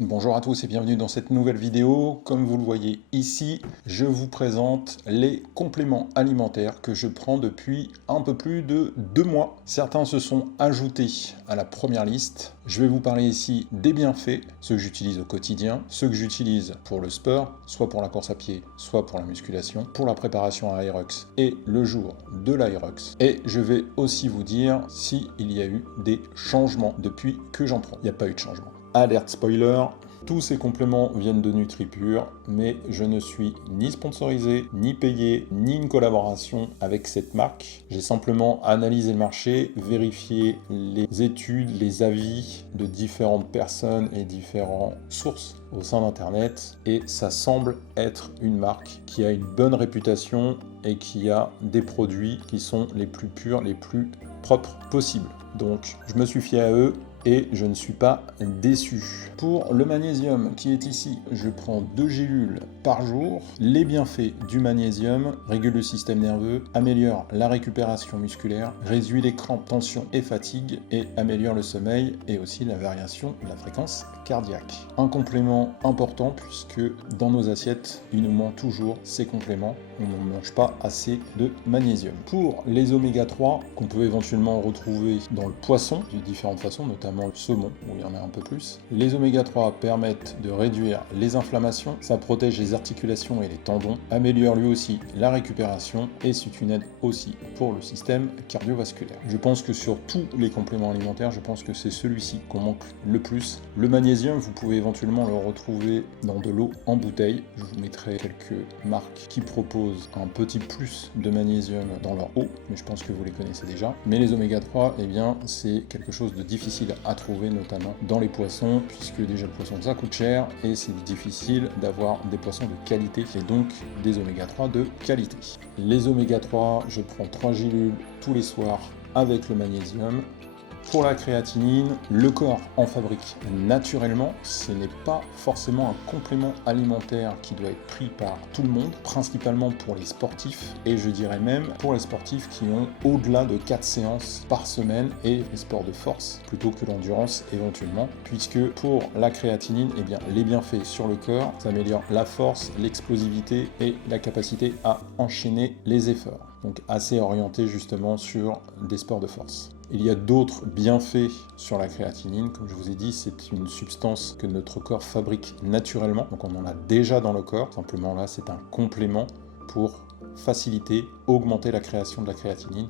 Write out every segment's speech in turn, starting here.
Bonjour à tous et bienvenue dans cette nouvelle vidéo. Comme vous le voyez ici, je vous présente les compléments alimentaires que je prends depuis un peu plus de 2 mois. Certains se sont ajoutés à la première liste. Je vais vous parler ici des bienfaits, ceux que j'utilise au quotidien, ceux que j'utilise pour le sport, soit pour la course à pied, soit pour la musculation, pour la préparation à Aerox et le jour de l'Aerox. Et je vais aussi vous dire s'il y a eu des changements depuis que j'en prends. Il n'y a pas eu de changement. Alerte spoiler, tous ces compléments viennent de NutriPure, mais je ne suis ni sponsorisé, ni payé, ni une collaboration avec cette marque. J'ai simplement analysé le marché, vérifié les études, les avis de différentes personnes et différentes sources au sein d'Internet, et ça semble être une marque qui a une bonne réputation et qui a des produits qui sont les plus purs, les plus propres possibles. Donc je me suis fié à eux et je ne suis pas déçu. Pour le magnésium qui est ici, je prends 2 gélules par jour. Les bienfaits du magnésium: régule le système nerveux, améliore la récupération musculaire, réduit les crampes, tensions et fatigue, et améliore le sommeil et aussi la variation de la fréquence cardiaque. Un complément important puisque dans nos assiettes, il nous manque toujours ces compléments. On ne mange pas assez de magnésium. Pour les oméga 3, qu'on peut éventuellement retrouver dans le poisson de différentes façons, notamment le saumon, où il y en a un peu plus. Les oméga 3 permettent de réduire les inflammations, ça protège les articulations et les tendons, améliore lui aussi la récupération, et c'est une aide aussi pour le système cardiovasculaire. Je pense que sur tous les compléments alimentaires, je pense que c'est celui-ci qu'on manque le plus. Le magnésium, vous pouvez éventuellement le retrouver dans de l'eau en bouteille. Je vous mettrai quelques marques qui proposent un petit plus de magnésium dans leur eau, mais je pense que vous les connaissez déjà. Mais les oméga 3, eh bien, c'est quelque chose de difficile à trouver, notamment dans les poissons, puisque déjà le poisson ça coûte cher et c'est difficile d'avoir des poissons de qualité et donc des oméga 3 de qualité. Les oméga 3, je prends 3 gélules tous les soirs avec le magnésium. Pour la créatinine, le corps en fabrique naturellement, ce n'est pas forcément un complément alimentaire qui doit être pris par tout le monde, principalement pour les sportifs, et je dirais même pour les sportifs qui ont au-delà de 4 séances par semaine et les sports de force, plutôt que l'endurance éventuellement, puisque pour la créatinine, eh bien, les bienfaits sur le corps, ça améliore la force, l'explosivité et la capacité à enchaîner les efforts. Donc assez orienté justement sur des sports de force. Il y a d'autres bienfaits sur la créatinine. Comme je vous ai dit, c'est une substance que notre corps fabrique naturellement, donc on en a déjà dans le corps. Simplement là, c'est un complément pour faciliter, augmenter la création de la créatinine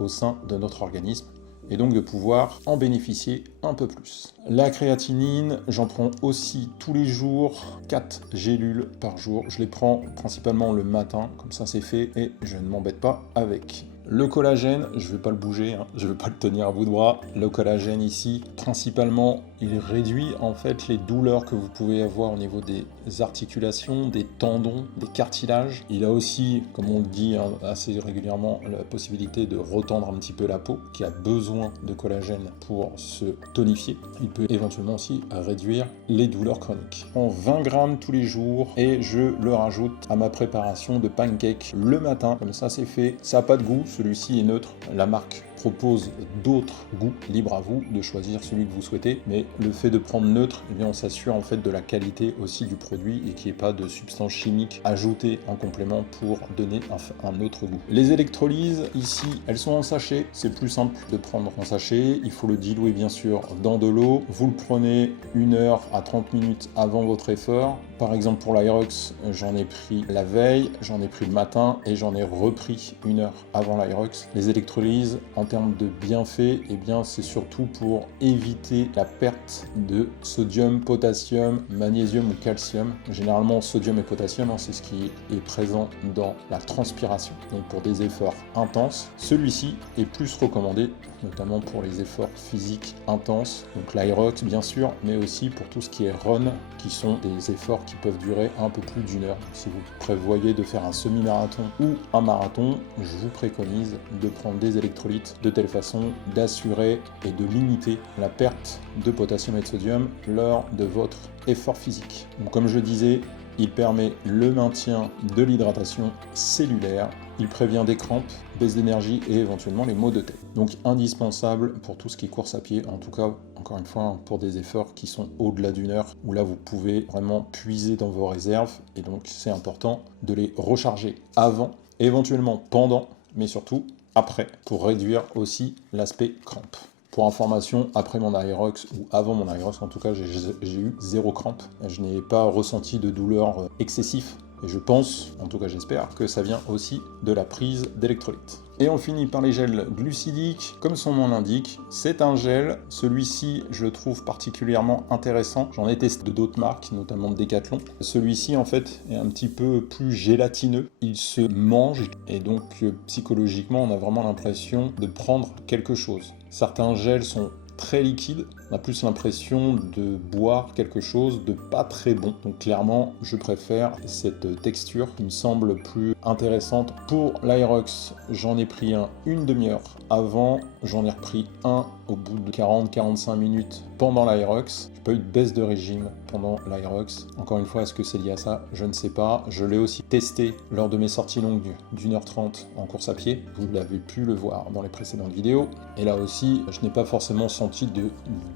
au sein de notre organisme, et donc de pouvoir en bénéficier un peu plus. La créatinine, j'en prends aussi tous les jours, 4 gélules par jour. Je les prends principalement le matin, comme ça c'est fait, et je ne m'embête pas avec. Le collagène, je ne vais pas le bouger, je ne vais pas le tenir à bout de bras. Le collagène ici, principalement, il réduit en fait les douleurs que vous pouvez avoir au niveau des articulations, des tendons, des cartilages. Il a aussi, comme on le dit assez régulièrement, la possibilité de retendre un petit peu la peau, qui a besoin de collagène pour se tonifier. Il peut éventuellement aussi réduire les douleurs chroniques. Je prends 20 grammes tous les jours et je le rajoute à ma préparation de pancakes le matin. Comme ça c'est fait, ça n'a pas de goût. Celui-ci est neutre, la marque propose d'autres goûts, libre à vous de choisir celui que vous souhaitez, mais le fait de prendre neutre, eh bien on s'assure en fait de la qualité aussi du produit et qu'il n'y ait pas de substances chimiques ajoutées en complément pour donner un autre goût. Les électrolyses, ici, elles sont en sachet, c'est plus simple de prendre en sachet, il faut le diluer bien sûr dans de l'eau, vous le prenez 1 heure à 30 minutes avant votre effort. Par exemple pour l'Aerox, j'en ai pris la veille, j'en ai pris le matin et j'en ai repris 1 heure avant l'Aerox. Les électrolyses, en termes de bienfaits, eh bien c'est surtout pour éviter la perte de sodium, potassium, magnésium ou calcium. Généralement sodium et potassium, c'est ce qui est présent dans la transpiration. Donc pour des efforts intenses, celui-ci est plus recommandé, notamment pour les efforts physiques intenses. Donc l'Aerox bien sûr, mais aussi pour tout ce qui est run, qui sont des efforts qui peuvent durer un peu plus d'1 heure. Si vous prévoyez de faire un semi-marathon ou un marathon, je vous préconise de prendre des électrolytes de telle façon d'assurer et de limiter la perte de potassium et de sodium lors de votre effort physique. Donc, comme je disais, il permet le maintien de l'hydratation cellulaire, il prévient des crampes, baisse d'énergie et éventuellement les maux de tête. Donc indispensable pour tout ce qui est course à pied, en tout cas encore une fois, pour des efforts qui sont au-delà d'une heure, où là vous pouvez vraiment puiser dans vos réserves, et donc c'est important de les recharger avant, éventuellement pendant, mais surtout après, pour réduire aussi l'aspect crampe. Pour information, après mon Aerox, ou avant mon Aerox en tout cas, j'ai eu 0 crampe. Je n'ai pas ressenti de douleur excessif. Et je pense, en tout cas j'espère, que ça vient aussi de la prise d'électrolytes. Et on finit par les gels glucidiques. Comme son nom l'indique, c'est un gel. Celui-ci, je le trouve particulièrement intéressant. J'en ai testé de d'autres marques, notamment de Decathlon. Celui-ci, en fait, est un petit peu plus gélatineux. Il se mange et donc psychologiquement, on a vraiment l'impression de prendre quelque chose. Certains gels sont très liquides, on a plus l'impression de boire quelque chose de pas très bon. Donc clairement, je préfère cette texture qui me semble plus intéressante. Pour l'Aerox, j'en ai pris un une demi-heure avant, j'en ai repris un au bout de 40-45 minutes pendant l'Aerox. J'ai pas eu de baisse de régime pendant l'Aerox. Encore une fois, est-ce que c'est lié à ça? Je ne sais pas. Je l'ai aussi testé lors de mes sorties longues d'1h30 en course à pied. Vous l'avez pu le voir dans les précédentes vidéos. Et là aussi, je n'ai pas forcément senti de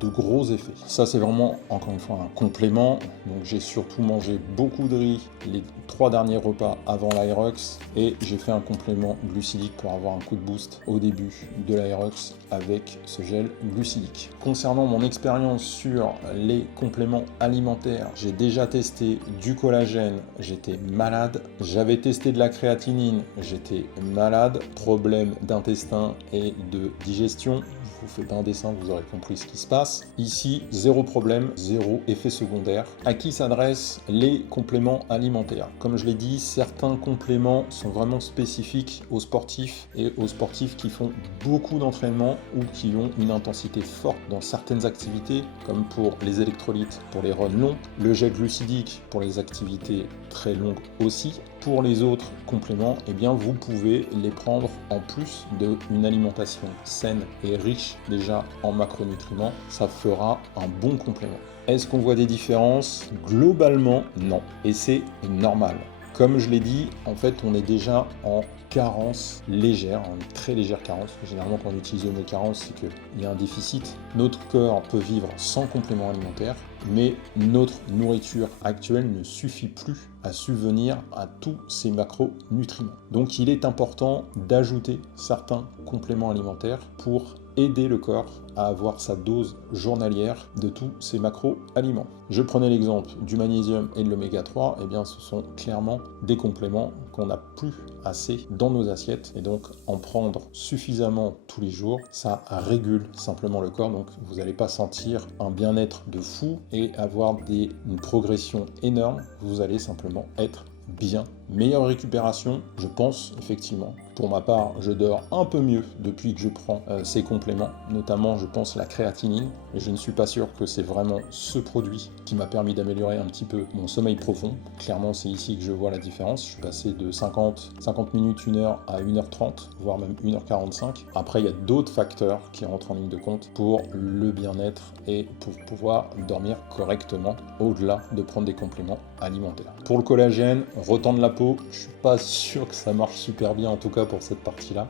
gros effets. Ça, c'est vraiment, encore une fois, un complément. Donc j'ai surtout mangé beaucoup de riz les 3 derniers repas avant l'Aerox et j'ai fait un complément glucidique pour avoir un coup de boost au début de l'Aerox avec ce gel glucidique. Concernant mon expérience sur les compléments alimentaires, j'ai déjà testé du collagène, j'étais malade. J'avais testé de la créatinine, j'étais malade. Problème d'intestin et de digestion. Je vous fais pas un dessin, vous aurez compris ce qui se passe. Ici, zéro problème, zéro effet secondaire. À qui s'adressent les compléments alimentaires? Comme je l'ai dit, certains compléments sont vraiment spécifiques aux sportifs et aux sportifs qui font beaucoup d'entraînement ou qui ont une intensité forte dans certaines activités, comme pour les électrolytes pour les runs longs, le gel glucidique pour les activités très longues aussi. Pour les autres compléments, eh bien, vous pouvez les prendre en plus d'une alimentation saine et riche déjà en macronutriments. Ça fera un bon complément. Est-ce qu'on voit des différences? Globalement, non. Et c'est normal. Comme je l'ai dit, en fait, on est déjà en carence légère, en très légère carence. Généralement, quand on utilise le mot carence, c'est qu'il y a un déficit. Notre corps peut vivre sans complément alimentaire, mais notre nourriture actuelle ne suffit plus à subvenir à tous ces macronutriments. Donc, il est important d'ajouter certains compléments alimentaires pour aider le corps à avoir sa dose journalière de tous ces macro-aliments. Je prenais l'exemple du magnésium et de l'oméga 3, et bien ce sont clairement des compléments qu'on n'a plus assez dans nos assiettes, et donc en prendre suffisamment tous les jours, ça régule simplement le corps, donc vous n'allez pas sentir un bien-être de fou et avoir une progression énorme, vous allez simplement être bien. Meilleure récupération, je pense, effectivement. Pour ma part, je dors un peu mieux depuis que je prends ces compléments, notamment, je pense, la créatinine. Et je ne suis pas sûr que c'est vraiment ce produit qui m'a permis d'améliorer un petit peu mon sommeil profond. Clairement, c'est ici que je vois la différence. Je suis passé de 50 minutes, 1 heure à 1h30, voire même 1h45. Après, il y a d'autres facteurs qui rentrent en ligne de compte pour le bien-être et pour pouvoir dormir correctement, au-delà de prendre des compléments alimentaires. Pour le collagène, retendre la peau, je suis pas sûr que ça marche super bien, en tout cas pour cette partie-là.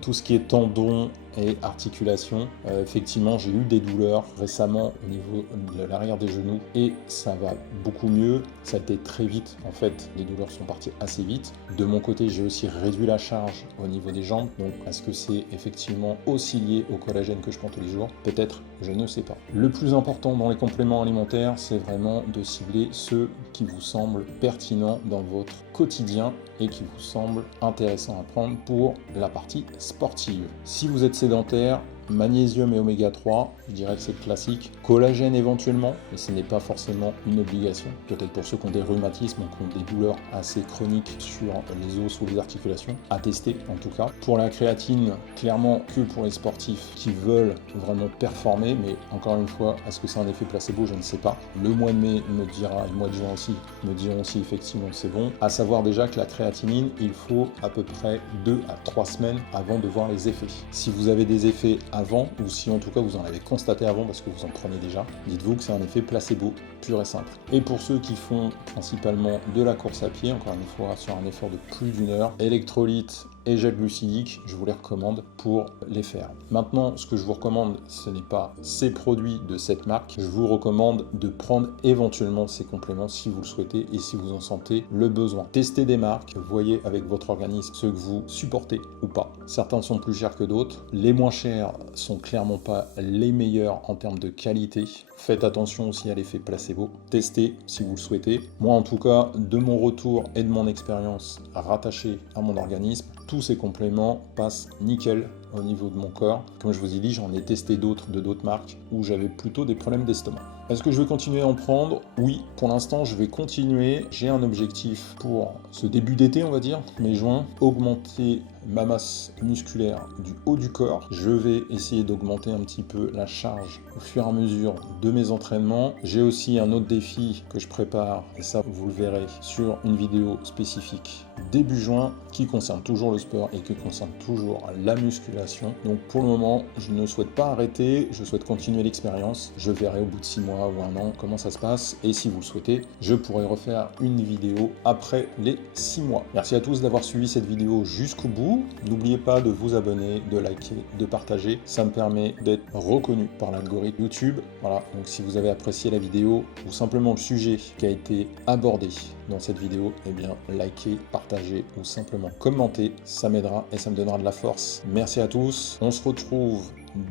Tout ce qui est tendons et articulations, effectivement j'ai eu des douleurs récemment au niveau de l'arrière des genoux et ça va beaucoup mieux. Ça a été très vite, en fait, les douleurs sont parties assez vite. De mon côté, j'ai aussi réduit la charge au niveau des jambes, donc est-ce que c'est effectivement aussi lié au collagène que je prends tous les jours? Peut-être, je ne sais pas. Le plus important dans les compléments alimentaires, c'est vraiment de cibler ceux qui vous semblent pertinents dans votre quotidien et qui vous semblent intéressants à prendre pour la partie sportive. Si vous êtes sédentaire, magnésium et oméga 3, je dirais que c'est classique. Collagène éventuellement, mais ce n'est pas forcément une obligation. Peut-être pour ceux qui ont des rhumatismes ou qui ont des douleurs assez chroniques sur les os ou les articulations, à tester en tout cas. Pour la créatine, clairement que pour les sportifs qui veulent vraiment performer, mais encore une fois, est-ce que c'est un effet placebo? Je ne sais pas. Le mois de mai me dira, et le mois de juin aussi, me diront si effectivement c'est bon. À savoir déjà que la créatinine, il faut à peu près 2 à 3 semaines avant de voir les effets. Si vous avez des effets avant, ou si en tout cas vous en avez constaté avant parce que vous en prenez déjà, dites-vous que c'est un effet placebo pur et simple. Et pour ceux qui font principalement de la course à pied, encore une fois sur un effort de plus d'1 heure, électrolytes et gel glucidique, je vous les recommande pour les faire. Maintenant, ce que je vous recommande, ce n'est pas ces produits de cette marque. Je vous recommande de prendre éventuellement ces compléments si vous le souhaitez et si vous en sentez le besoin. Testez des marques, voyez avec votre organisme ce que vous supportez ou pas. Certains sont plus chers que d'autres. Les moins chers sont clairement pas les meilleurs en termes de qualité. Faites attention aussi à l'effet placebo. Testez si vous le souhaitez. Moi, en tout cas, de mon retour et de mon expérience rattachée à mon organisme, tous ces compléments passent nickel au niveau de mon corps. Comme je vous ai dit, j'en ai testé d'autres de d'autres marques où j'avais plutôt des problèmes d'estomac. Est-ce que je vais continuer à en prendre? Oui, pour l'instant, je vais continuer. J'ai un objectif pour ce début d'été, on va dire, mai-juin, augmenter ma masse musculaire du haut du corps. Je vais essayer d'augmenter un petit peu la charge au fur et à mesure de mes entraînements. J'ai aussi un autre défi que je prépare, et ça, vous le verrez sur une vidéo spécifique début juin, qui concerne toujours le sport et qui concerne toujours la musculation. Donc pour le moment, je ne souhaite pas arrêter, je souhaite continuer l'expérience. Je verrai au bout de 6 mois ou 1 an comment ça se passe, et si vous le souhaitez, je pourrai refaire une vidéo après les 6 mois. Merci à tous d'avoir suivi cette vidéo jusqu'au bout. N'oubliez pas de vous abonner, de liker, de partager. Ça me permet d'être reconnu par l'algorithme YouTube. Voilà, donc si vous avez apprécié la vidéo ou simplement le sujet qui a été abordé dans cette vidéo, eh bien likez, partagez ou simplement commentez. Ça m'aidera et ça me donnera de la force. Merci à tous. On se retrouve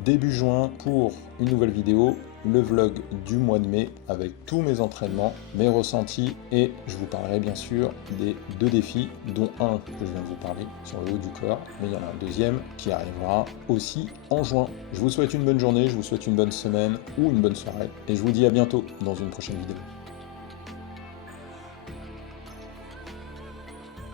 début juin pour une nouvelle vidéo, le vlog du mois de mai avec tous mes entraînements, mes ressentis, et je vous parlerai bien sûr des 2 défis, dont un que je viens de vous parler sur le haut du corps, mais il y en a un deuxième qui arrivera aussi en juin. Je vous souhaite une bonne journée, je vous souhaite une bonne semaine ou une bonne soirée, et je vous dis à bientôt dans une prochaine vidéo.